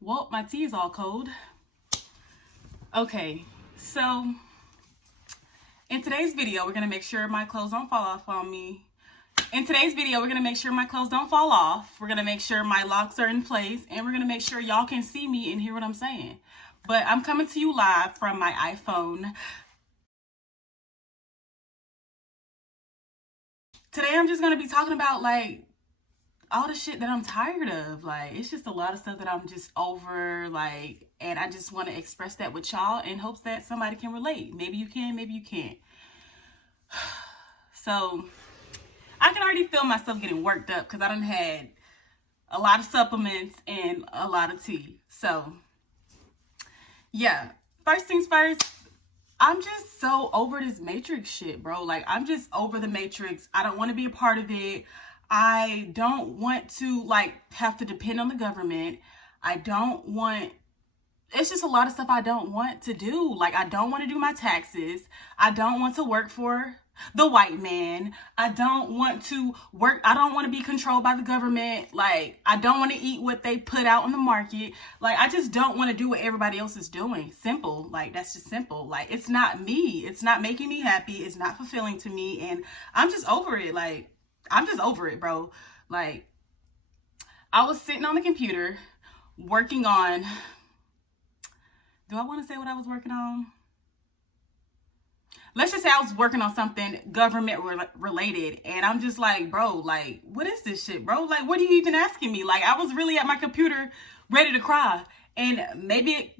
Well, my tea is all cold. Okay, so in today's video, we're gonna make sure my clothes don't fall off on me. In today's video, we're gonna make sure my clothes don't fall off. We're gonna make sure my locks are in place, and we're gonna make sure y'all can see me and hear what I'm saying. But I'm coming to you live from my iPhone. Today, I'm just gonna be talking about like all the shit that I'm tired of. Like, it's just a lot of stuff that I'm just over, like, and I just want to express that with y'all in hopes that somebody can relate. Maybe you can, maybe you can't. So I can already feel myself getting worked up because I done had a lot of supplements and a lot of tea. So yeah, first things first, I'm just so over this Matrix shit, bro. Like, I'm just over the Matrix. I don't want to be a part of it. I don't want to, like, have to depend on the government. I don't want, it's just a lot of stuff I don't want to do. Like, I don't want to do my taxes. I don't want to work for the white man. I don't want to work. I don't want to be controlled by the government. Like, I don't want to eat what they put out on the market. Like, I just don't want to do what everybody else is doing. Simple. Like, that's just simple. Like, it's not me. It's not making me happy. It's not fulfilling to me. And I'm just over it. Like, I'm just over it, bro. Like, I was sitting on the computer working on, do I want to say what I was working on? Let's just say I was working on something government related, and I'm just like, bro, like, what is this shit, bro? Like, what are you even asking me? Like, I was really at my computer ready to cry, and maybe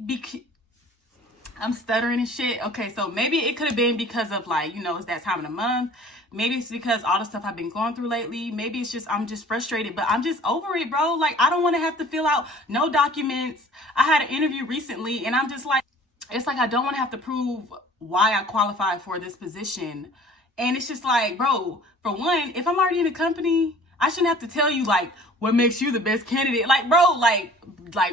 I'm stuttering and shit. Okay, so maybe it could have been because of, like, you know, it's that time of the month. Maybe it's because all the stuff I've been going through lately. Maybe it's just I'm just frustrated, but I'm just over it, bro. Like, I don't want to have to fill out no documents. I had an interview recently, and I'm just like, it's like I don't want to have to prove why I qualified for this position. And it's just like, bro, for one, if I'm already in a company, I shouldn't have to tell you, like, what makes you the best candidate. Like, bro, like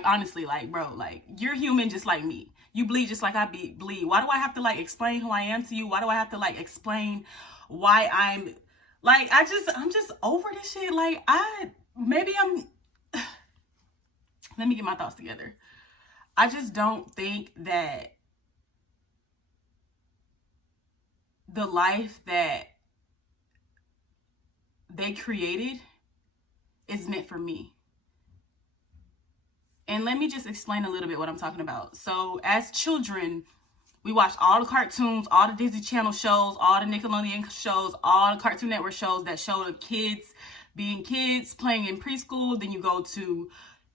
honestly, like, bro, like, you're human just like me. You bleed just like I bleed. Why do I have to, like, explain who I am to you? Why do I have to, like, explain why I'm, like, I'm just over this shit. Like, let me get my thoughts together. I just don't think that the life that they created is meant for me. And let me just explain a little bit what I'm talking about. So as children, we watched all the cartoons, all the Disney Channel shows, all the Nickelodeon shows, all the Cartoon Network shows that show the kids being kids, playing in preschool. Then you go to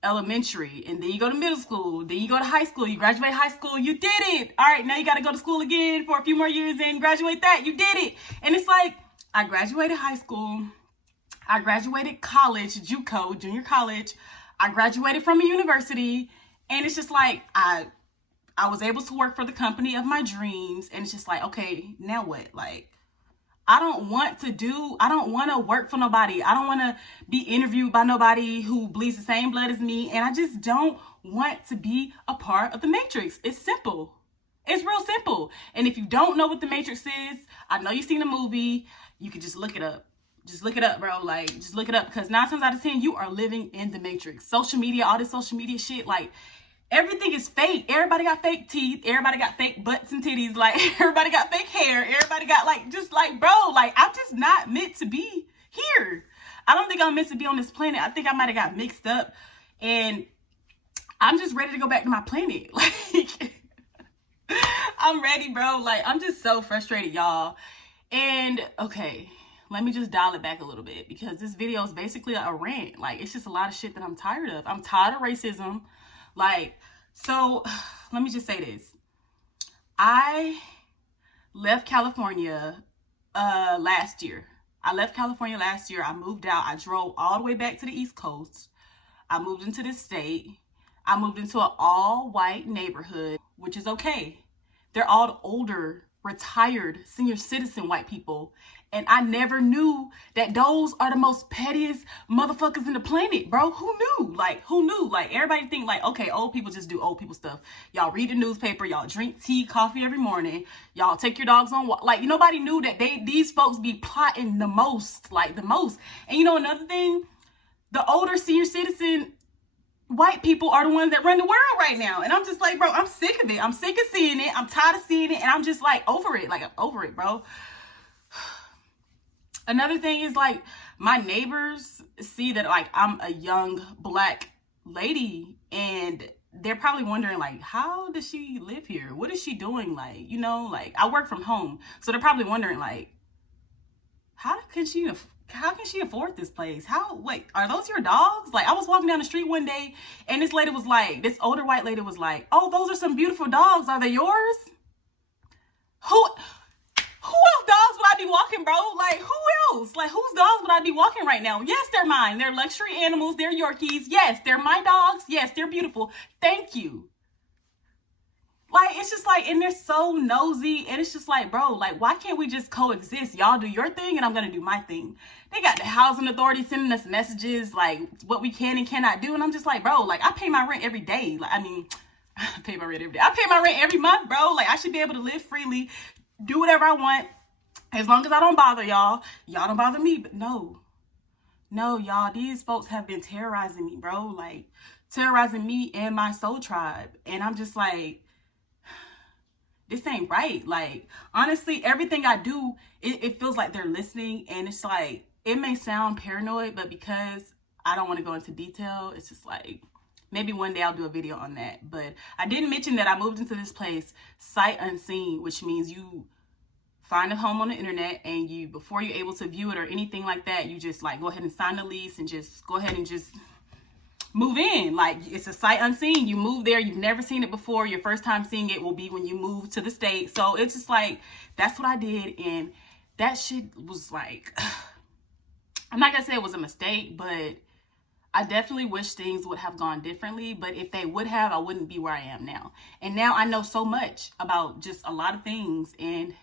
elementary, and then you go to middle school, then you go to high school, you graduate high school, you did it. All right, now you got to go to school again for a few more years and graduate that. You did it. And it's like, I graduated high school, I graduated college, JUCO, junior college, I graduated from a university, and it's just like, I was able to work for the company of my dreams, and it's just like, okay, now what? Like, I don't want to work for nobody. I don't want to be interviewed by nobody who bleeds the same blood as me. And I just don't want to be a part of the Matrix. It's simple. It's real simple. And if you don't know what the Matrix is, I know you've seen the movie. You can just look it up. Just look it up, bro. Like, just look it up. Because 9 times out of 10, you are living in the Matrix. Social media, all this social media shit, like, everything is fake. Everybody got fake teeth. Everybody got fake butts and titties. Like, everybody got fake hair. Everybody got, like, just like, bro, like, I'm just not meant to be here. I don't think I'm meant to be on this planet. I think I might have got mixed up. And I'm just ready to go back to my planet. Like, I'm ready, bro. Like, I'm just so frustrated, y'all. And, okay, let me just dial it back a little bit, because this video is basically a rant. Like, it's just a lot of shit that I'm tired of. I'm tired of racism. Like, so let me just say this. I left California last year. I moved out. I drove all the way back to the East Coast. I moved into this state. I moved into an all-white neighborhood, which is okay. They're all older, retired, senior citizen white people. And I never knew that those are the most pettiest motherfuckers in the planet, bro. Who knew? Like, who knew? Like, everybody think, like, okay, old people just do old people stuff. Y'all read the newspaper. Y'all drink tea, coffee every morning. Y'all take your dogs on walk. Like, nobody knew that these folks be plotting the most. Like, the most. And you know another thing? The older senior citizen white people are the ones that run the world right now. And I'm just like, bro, I'm sick of it. I'm sick of seeing it. I'm tired of seeing it. And I'm just like over it. Like, I'm over it, bro. Another thing is like my neighbors see that like I'm a young black lady, and they're probably wondering like, how does she live here? What is she doing? Like, you know, like I work from home. So they're probably wondering like, how can she afford this place? Wait, are those your dogs? Like I was walking down the street one day and this older white lady was like, oh, those are some beautiful dogs. Are they yours? Who else dogs would I be walking, bro? Like, who else? Like, whose dogs would I be walking right now? Yes, they're mine. They're luxury animals. They're Yorkies. Yes, they're my dogs. Yes, they're beautiful. Thank you. Like, it's just like, and they're so nosy. And it's just like, bro, like, why can't we just coexist? Y'all do your thing and I'm going to do my thing. They got the housing authority sending us messages, like, what we can and cannot do. And I'm just like, bro, like, I pay my rent every day. Like, I mean, I pay my rent every day. I pay my rent every month, bro. Like, I should be able to live freely, do whatever I want, as long as I don't bother y'all. Y'all don't bother me. But no, y'all, these folks have been terrorizing me, bro. Like, terrorizing me and my soul tribe. And I'm just like, this ain't right. Like, honestly, everything I do, it feels like they're listening. And it's like, it may sound paranoid, but because I don't want to go into detail, it's just like, maybe one day I'll do a video on that. But I didn't mention that I moved into this place sight unseen, which means you find a home on the internet and you, before you're able to view it or anything like that, you just like go ahead and sign the lease and just go ahead and just move in. Like, it's a sight unseen. You move there, you've never seen it before. Your first time seeing it will be when you move to the state. So it's just like, that's what I did. And that shit was like, I'm not gonna say it was a mistake, but I definitely wish things would have gone differently. But if they would have, I wouldn't be where I am now. And now I know so much about just a lot of things, and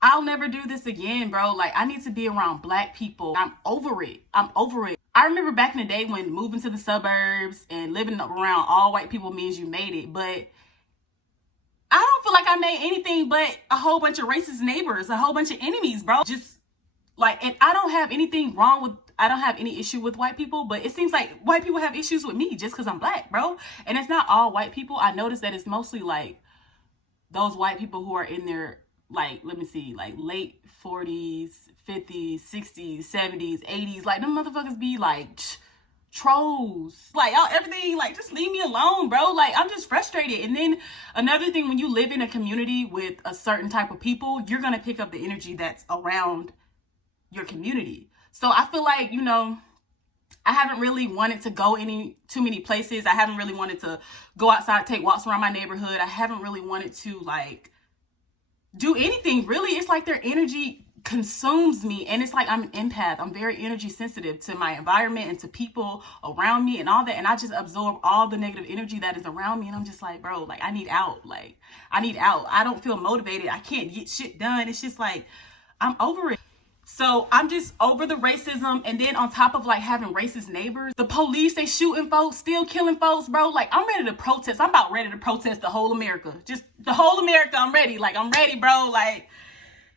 I'll never do this again, bro. Like, I need to be around black people. I'm over it. I remember back in the day when moving to the suburbs and living around all white people means you made it. But I don't feel like I made anything but a whole bunch of racist neighbors, a whole bunch of enemies, bro. Just like, and I don't have any issue with white people, but it seems like white people have issues with me just because I'm black, bro. And it's not all white people. I noticed that it's mostly like those white people who are in their, like, let me see, like late 40s, 50s, 60s, 70s, 80s. Like, them motherfuckers be like trolls. Like, y'all, everything, like, just leave me alone, bro. Like, I'm just frustrated. And then another thing, when you live in a community with a certain type of people, you're gonna pick up the energy that's around your community. So I feel like, you know, I haven't really wanted to go too many places. I haven't really wanted to go outside, take walks around my neighborhood. I haven't really wanted to like do anything really. It's like their energy consumes me, and it's like I'm an empath. I'm very energy sensitive to my environment and to people around me and all that, and I just absorb all the negative energy that is around me. And I'm just like, bro, like, I need out. Like, I need out. I don't feel motivated. I can't get shit done. It's just like, I'm over it. So I'm just over the racism. And then on top of like having racist neighbors, the police, they shooting folks, still killing folks, bro. Like, I'm ready to protest. I'm about ready to protest the whole America. Just the whole America. I'm ready. Like, I'm ready, bro. Like,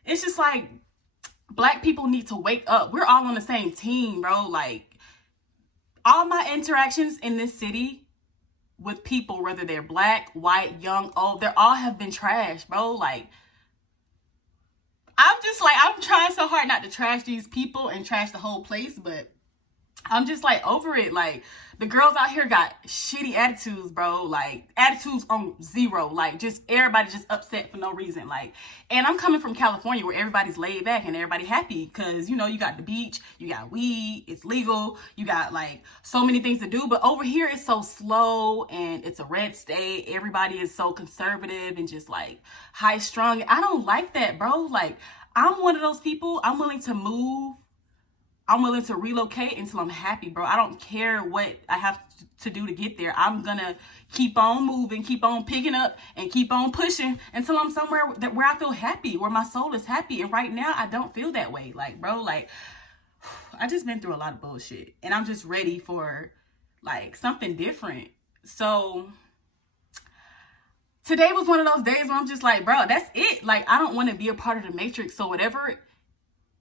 it's just like, black people need to wake up. We're all on the same team, bro. Like, all my interactions in this city with people, whether they're black, white, young, old, they all have been trash, bro. Like, I'm just like, I'm trying so hard not to trash these people and trash the whole place, but I'm just like over it. Like, the girls out here got shitty attitudes, bro. Like, attitudes on zero. Like, just everybody just upset for no reason. Like, and I'm coming from California where everybody's laid back and everybody happy because, you know, you got the beach, you got weed, it's legal, you got like so many things to do. But over here it's so slow and it's a red state. Everybody is so conservative and just like high strung. I don't like that, bro. Like, I'm one of those people. I'm willing to move. I'm willing to relocate until I'm happy, bro. I don't care what I have to do to get there. I'm gonna keep on moving, keep on picking up, and keep on pushing until I'm somewhere where I feel happy, where my soul is happy. And right now, I don't feel that way. Like, bro, like, I just been through a lot of bullshit. And I'm just ready for, like, something different. So today was one of those days where I'm just like, bro, that's it. Like, I don't want to be a part of the matrix. So whatever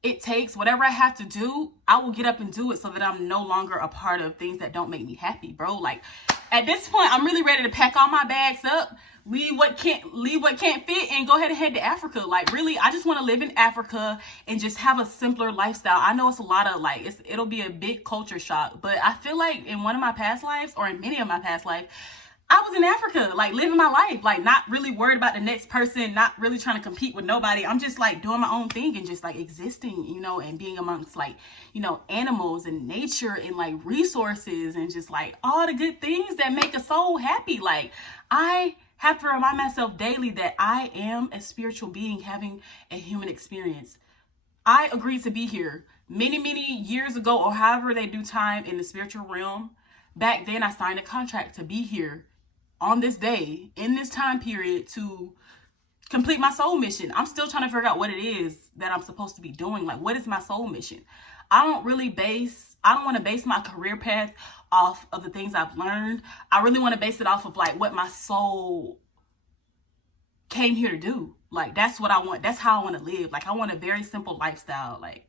it takes, whatever I have to do, I will get up and do it so that I'm no longer a part of things that don't make me happy, bro. Like, at this point, I'm really ready to pack all my bags up, leave what can't fit, and go ahead and head to Africa. Like, really, I just want to live in Africa and just have a simpler lifestyle. I know it's a lot of, like, it'll be a big culture shock, but I feel like in one of my past lives, or in many of my past lives, I was in Africa, like, living my life, like, not really worried about the next person, not really trying to compete with nobody. I'm just, like, doing my own thing and just, like, existing, you know, and being amongst, like, you know, animals and nature and, like, resources and just, like, all the good things that make a soul happy. Like, I have to remind myself daily that I am a spiritual being having a human experience. I agreed to be here many, many years ago, or however they do time in the spiritual realm. Back then, I signed a contract to be here on this day, in this time period, to complete my soul mission. I'm still trying to figure out what it is that I'm supposed to be doing. Like, what is my soul mission? I don't want to base my career path off of the things I've learned. I really want to base it off of, like, what my soul came here to do. Like, that's what I want. That's how I want to live. Like, I want a very simple lifestyle. Like,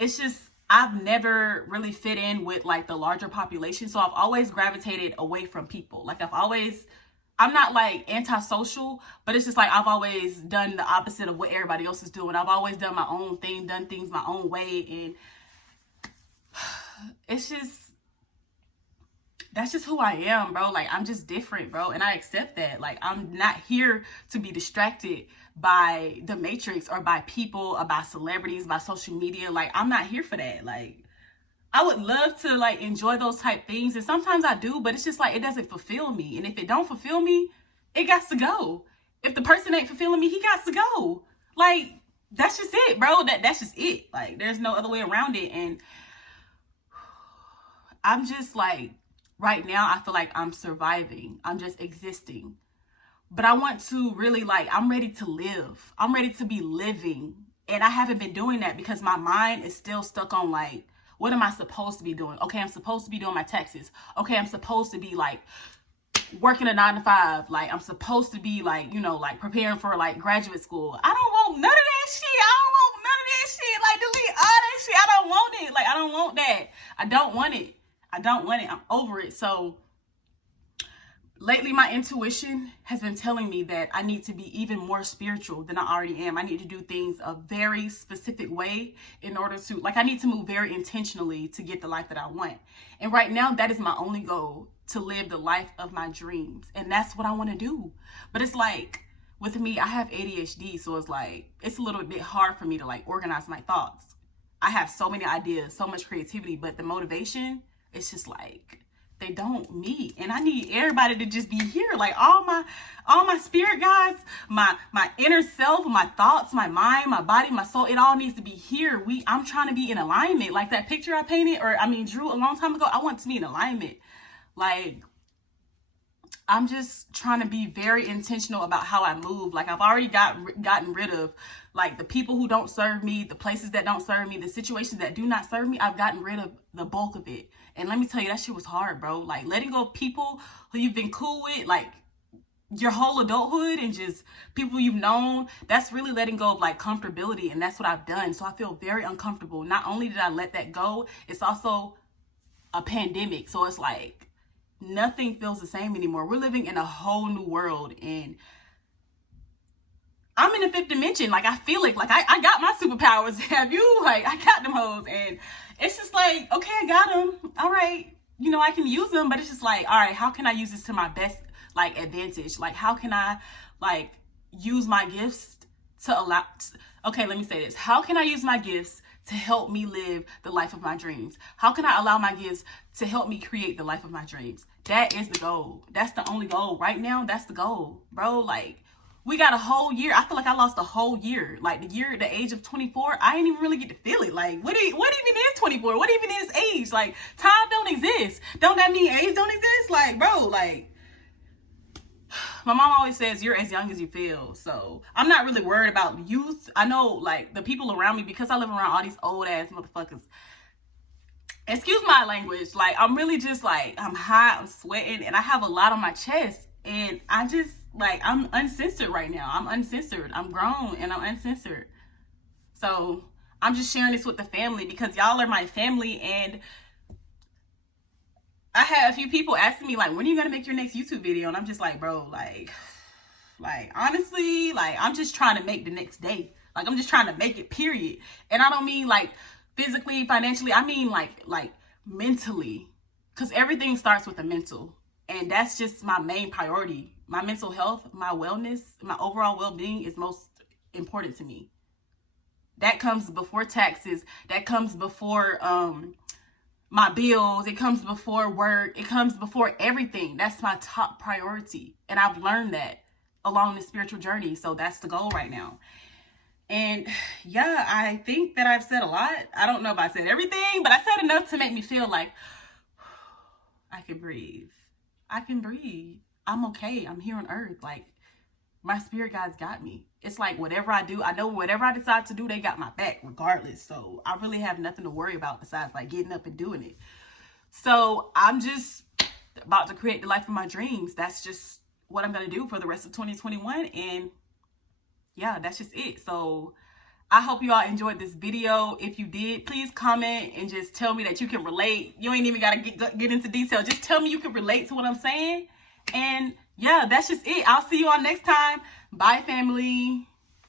it's just, I've never really fit in with, like, the larger population. So I've always gravitated away from people. Like, I'm not, like, antisocial, but it's just, like, I've always done the opposite of what everybody else is doing. I've always done my own thing, done things my own way. And it's just, that's just who I am, bro. Like, I'm just different, bro. And I accept that. Like, I'm not here to be distracted by the Matrix or by people or by celebrities, by social media. Like, I'm not here for that. Like, I would love to, like, enjoy those type things. And sometimes I do, but it's just like, it doesn't fulfill me. And if it don't fulfill me, it got to go. If the person ain't fulfilling me, he got to go. Like, that's just it, bro. That's just it. Like, there's no other way around it. And I'm just, like, right now, I feel like I'm surviving. I'm just existing. But I want to really, like, I'm ready to live. I'm ready to be living. And I haven't been doing that because my mind is still stuck on, like, what am I supposed to be doing? Okay, I'm supposed to be doing my taxes. Okay, I'm supposed to be, like, working a 9-to-5. Like, I'm supposed to be, like, you know, like, preparing for, like, graduate school. I don't want none of that shit. I don't want none of that shit. Like, delete all that shit. I don't want it. Like, I don't want that. I don't want it. I don't want it. I'm over it. So lately, my intuition has been telling me that I need to be even more spiritual than I already am. I need to do things a very specific way in order to, like, I need to move very intentionally to get the life that I want. And right now, that is my only goal, to live the life of my dreams. And that's what I want to do. But it's like, with me, I have ADHD. So it's like, it's a little bit hard for me to, like, organize my thoughts. I have so many ideas, so much creativity, but the motivation, it's just like, they don't meet. And I need everybody to just be here. Like, all my spirit guides, my inner self, my thoughts, my mind, my body, my soul, it all needs to be here. I'm trying to be in alignment. Like that picture I painted, drew a long time ago, I want to be in alignment. Like, I'm just trying to be very intentional about how I move. Like, I've already gotten rid of, like, the people who don't serve me, the places that don't serve me, the situations that do not serve me. I've gotten rid of the bulk of it. And let me tell you, that shit was hard, bro. Like, letting go of people who you've been cool with, like, your whole adulthood, and just people you've known, that's really letting go of, like, comfortability. And that's what I've done. So I feel very uncomfortable. Not only did I let that go, it's also a pandemic. So it's like, nothing feels the same anymore. We're living in a whole new world, and I'm in the fifth dimension. Like, I feel it. Like, I got my superpowers. Have you? Like, I got them hoes. And it's just like, okay, I got them. All right. You know, I can use them, but it's just like, all right, how can I use this to my best, like, advantage? Like, how can I, like, use my gifts to allow, okay, let me say this. How can I use my gifts to help me live the life of my dreams? How can I allow my gifts to help me create the life of my dreams? That is the goal. That's the only goal. Right now, that's the goal, bro. Like, we got a whole year. I feel like I lost a whole year. Like, the age of 24, I didn't even really get to feel it. Like, what even is 24? What even is age? Like, time don't exist. Don't that mean age don't exist? Like, bro, like, my mom always says you're as young as you feel. So I'm not really worried about youth. I know, like, the people around me, because I live around all these old ass motherfuckers. Excuse my language. Like, I'm really just like, I'm hot, I'm sweating, and I have a lot on my chest. And I just, like, I'm uncensored right now. I'm uncensored. I'm grown and I'm uncensored. So I'm just sharing this with the family because y'all are my family. And I had a few people asking me, like, when are you gonna make your next YouTube video? And I'm just like, bro, like honestly, like, I'm just trying to make the next day. Like, I'm just trying to make it, period. And I don't mean like physically, financially. I mean like mentally, because everything starts with the mental. And that's just my main priority. My mental health, my wellness, my overall well-being is most important to me. That comes before taxes. That comes before my bills. It comes before work. It comes before everything. That's my top priority. And I've learned that along this spiritual journey. So that's the goal right now. And yeah, I think that I've said a lot. I don't know if I said everything, but I said enough to make me feel like I can breathe. I can breathe. I'm okay. I'm here on earth. Like, my spirit guides got me. It's like whatever I do, I know whatever I decide to do, they got my back regardless. So I really have nothing to worry about besides like getting up and doing it. So I'm just about to create the life of my dreams. That's just what I'm going to do for the rest of 2021. And yeah, that's just it. So I hope you all enjoyed this video. If you did, please comment and just tell me that you can relate. You ain't even got to get into detail. Just tell me you can relate to what I'm saying. And yeah, that's just it. I'll see you all next time. Bye, family.